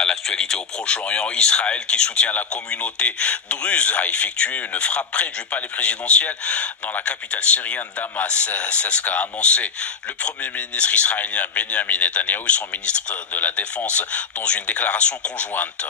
à l'actualité au Proche-Orient. Israël, qui soutient la communauté druze, a effectué une frappe près du palais présidentiel dans la capitale syrienne Damas. C'est ce qu'a annoncé le Premier ministre israélien Benjamin Netanyahou et son ministre de la Défense dans une déclaration conjointe.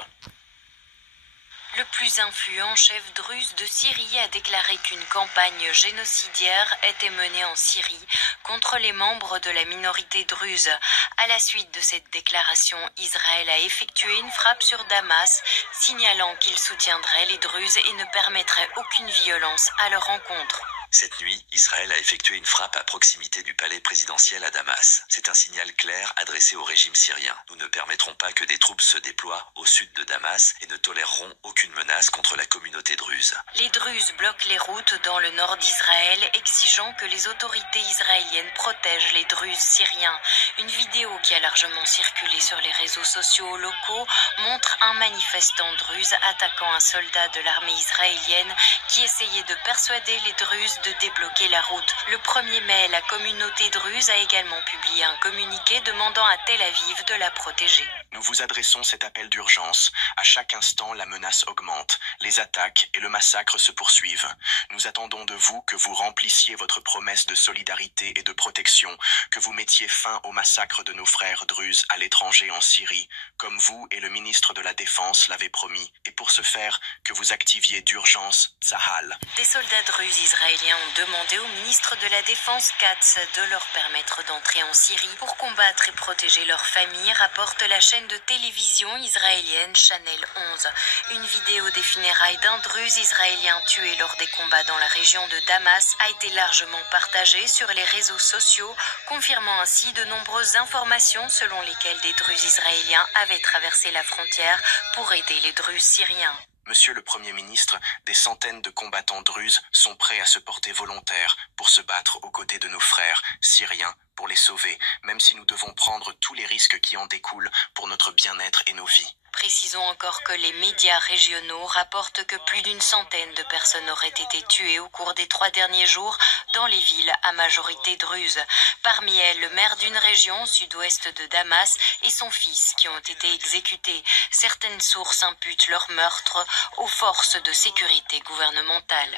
Le plus influent chef druze de Syrie a déclaré qu'une campagne génocidaire était menée en Syrie contre les membres de la minorité druze. À la suite de cette déclaration, Israël a effectué une frappe sur Damas, signalant qu'il soutiendrait les druzes et ne permettrait aucune violence à leur encontre. Cette nuit, Israël a effectué une frappe à proximité du palais présidentiel à Damas. C'est un signal clair adressé au régime syrien. Nous ne permettrons pas que des troupes se déploient au sud de Damas et ne tolérerons aucune menace contre la communauté druze. Les Druzes bloquent les routes dans le nord d'Israël, exigeant que les autorités israéliennes protègent les Druzes syriens. Une vidéo qui a largement circulé sur les réseaux sociaux locaux montre un manifestant druze attaquant un soldat de l'armée israélienne qui essayait de persuader les Druzes de débloquer la route. Le 1er mai, la communauté druze a également publié un communiqué demandant à Tel Aviv de la protéger. Nous vous adressons cet appel d'urgence. À chaque instant, la menace augmente. Les attaques et le massacre se poursuivent. Nous attendons de vous que vous remplissiez votre promesse de solidarité et de protection, que vous mettiez fin au massacre de nos frères druzes à l'étranger en Syrie, comme vous et le ministre de la Défense l'avez promis, et pour ce faire, que vous activiez d'urgence Tsahal. Des soldats druzes israéliens ont demandé au ministre de la Défense Katz de leur permettre d'entrer en Syrie pour combattre et protéger leurs familles, rapporte la chaîne de télévision israélienne Channel 11. Une vidéo des funérailles d'un druze israélien tué lors des combats dans la région de Damas a été largement partagée sur les réseaux sociaux, confirmant ainsi de nombreuses informations selon lesquelles des druzes israéliens avaient traversé la frontière pour aider les druzes syriens. Monsieur le Premier ministre, des centaines de combattants druzes sont prêts à se porter volontaires pour se battre aux côtés de nos frères syriens, pour les sauver, même si nous devons prendre tous les risques qui en découlent pour notre bien-être et nos vies. Précisons encore que les médias régionaux rapportent que plus d'une centaine de personnes auraient été tuées au cours des 3 derniers jours dans les villes à majorité druze. Parmi elles, le maire d'une région sud-ouest de Damas et son fils qui ont été exécutés. Certaines sources imputent leur meurtre aux forces de sécurité gouvernementales.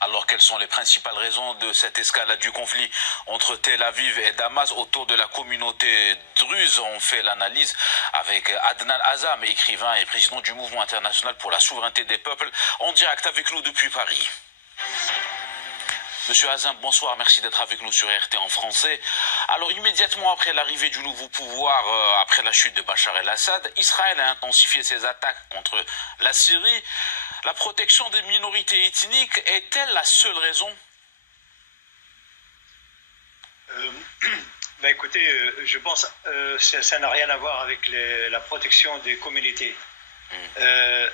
Alors, quelles sont les principales raisons de cette escalade du conflit entre Tel Aviv et Damas autour de la communauté druze? On fait l'analyse avec Adnan Azam, écrivain et président du Mouvement international pour la souveraineté des peuples, en direct avec nous depuis Paris. Monsieur Azam, bonsoir, merci d'être avec nous sur RT en français. Alors, immédiatement après l'arrivée du nouveau pouvoir, après la chute de Bachar el-Assad, Israël a intensifié ses attaques contre la Syrie. La protection des minorités ethniques est-elle la seule raison? Écoutez, je pense que ça n'a rien à voir avec la protection des communautés.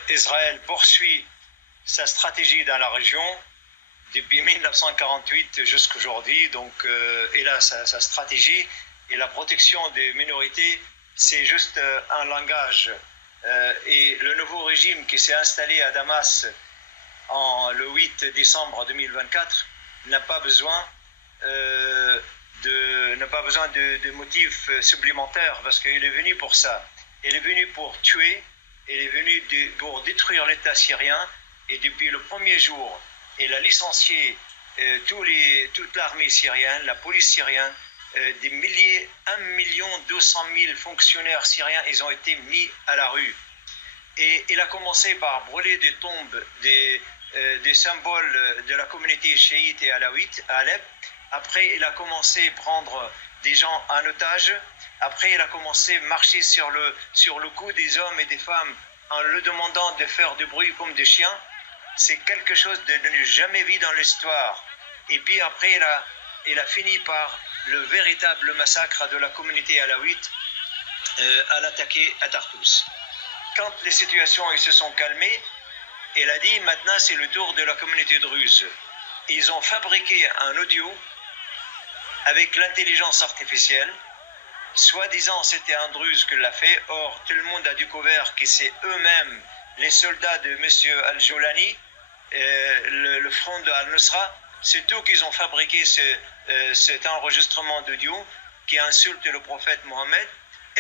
Israël poursuit sa stratégie dans la région depuis 1948 jusqu'à aujourd'hui. Donc, et là, sa stratégie et la protection des minorités, c'est juste un langage. Et le nouveau régime qui s'est installé à Damas le 8 décembre 2024 n'a pas besoin de motifs supplémentaires parce qu'il est venu pour ça. Il est venu pour tuer, il est venu pour détruire l'État syrien et depuis le premier jour, il a licencié toute l'armée syrienne, la police syrienne, des milliers, 1,2 million fonctionnaires syriens, ils ont été mis à la rue. Et il a commencé par brûler des tombes, des symboles de la communauté chiite et alawite à Alep. Après, il a commencé à prendre des gens en otage. Après, il a commencé à marcher sur le cou des hommes et des femmes en leur demandant de faire du bruit comme des chiens. C'est quelque chose de jamais vu dans l'histoire. Et puis après, il a fini par le véritable massacre de la communauté alawite à l'attaquer à Tartous. Quand les situations se sont calmées, il a dit maintenant c'est le tour de la communauté druze. Ils ont fabriqué un audio avec l'intelligence artificielle. Soi-disant c'était un druze qui l'a fait, or tout le monde a découvert que c'est eux-mêmes les soldats de M. Al-Jolani, le front de Al-Nusra. C'est eux qui ont fabriqué cet enregistrement d'audio qui insulte le prophète Mohammed.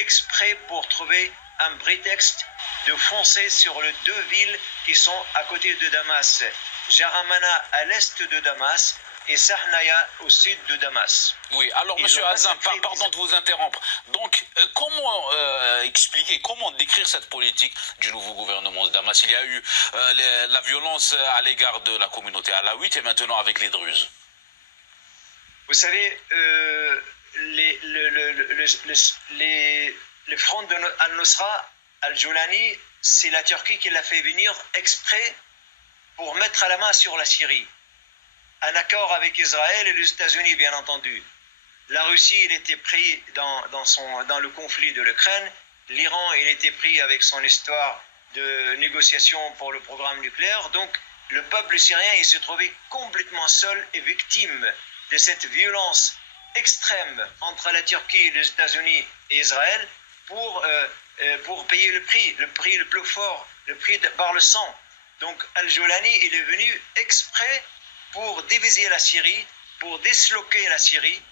exprès pour trouver un prétexte de foncer sur les deux villes qui sont à côté de Damas, Jaramana à l'est de Damas et Sahnaya au sud de Damas. Oui, alors Monsieur Azam, pardon de vous interrompre. Donc, comment expliquer, comment décrire cette politique du nouveau gouvernement de Damas? Il y a eu la violence à l'égard de la communauté alawite et maintenant avec les Druzes. Vous savez, le front de Al-Nusra, Al-Joulani, c'est la Turquie qui l'a fait venir exprès pour mettre à la main sur la Syrie. Un accord avec Israël et les États-Unis, bien entendu. La Russie, il était pris dans le conflit de l'Ukraine. L'Iran, il était pris avec son histoire de négociation pour le programme nucléaire. Donc, le peuple syrien, il se trouvait complètement seul et victime de cette violence extrême entre la Turquie, les États-Unis et Israël pour payer le prix le plus fort, le prix par le sang. Donc, Al-Joulani, il est venu exprès pour diviser la Syrie, pour disloquer la Syrie,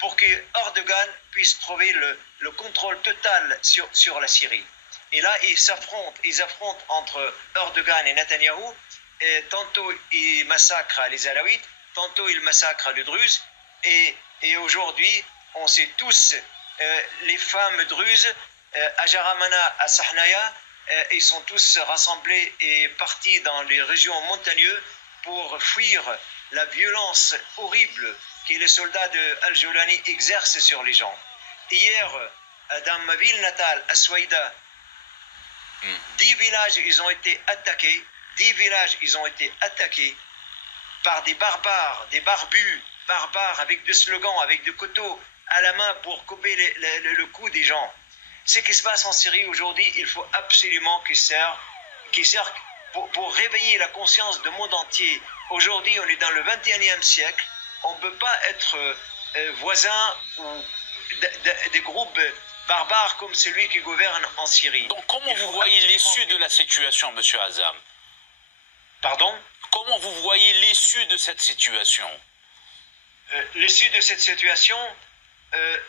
pour que Erdogan puisse trouver le contrôle total sur la Syrie. Et là, ils affrontent entre Erdogan et Netanyahou. Et tantôt, ils massacrent les Alaouites, tantôt, ils massacrent les Druzes. Et aujourd'hui, on sait tous, les femmes druzes, à Jaramana, à Sahnaya, ils sont tous rassemblés et partis dans les régions montagneuses pour fuir la violence horrible que les soldats de Al-Joulani exercent sur les gens. Hier, dans ma ville natale, à Souaïda, 10 villages, ils ont été attaqués. 10 villages, ils ont été attaqués par des barbares, des barbus, barbares avec des slogans, avec des couteaux à la main pour couper le cou des gens. Ce qui se passe en Syrie aujourd'hui, il faut absolument qu'il serve pour réveiller la conscience du monde entier. Aujourd'hui, on est dans le 21e siècle. On ne peut pas être voisin ou des groupes barbares comme celui qui gouverne en Syrie. Donc, comment vous voyez l'issue de la situation, Monsieur Azam? Pardon? Comment vous voyez l'issue de cette situation? L'issue de cette situation,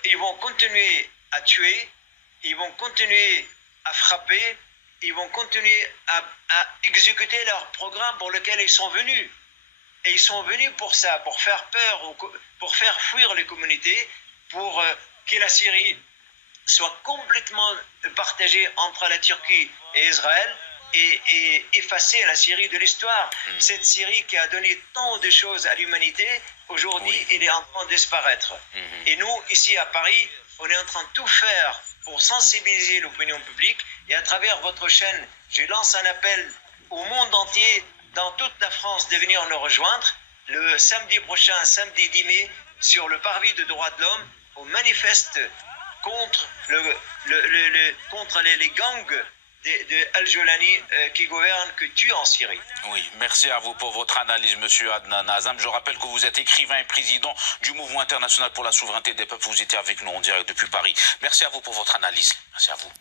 ils vont continuer à tuer, ils vont continuer à frapper, ils vont continuer à exécuter leur programme pour lequel ils sont venus. Et ils sont venus pour ça, pour faire peur, pour faire fuir les communautés, pour que la Syrie soit complètement partagée entre la Turquie et Israël et effacer la Syrie de l'histoire. Cette Syrie qui a donné tant de choses à l'humanité, aujourd'hui, elle est en train de disparaître. Et nous, ici à Paris, on est en train de tout faire pour sensibiliser l'opinion publique. Et à travers votre chaîne, je lance un appel au monde entier, dans toute la France, de venir nous rejoindre le samedi prochain, samedi 10 mai, sur le parvis de droits de l'homme, au manifeste contre les gangs de Al-Joulani qui gouvernent, que tuent en Syrie. Oui, merci à vous pour votre analyse, Monsieur Adnan Azam. Je rappelle que vous êtes écrivain et président du Mouvement international pour la souveraineté des peuples. Vous étiez avec nous en direct depuis Paris. Merci à vous pour votre analyse. Merci à vous.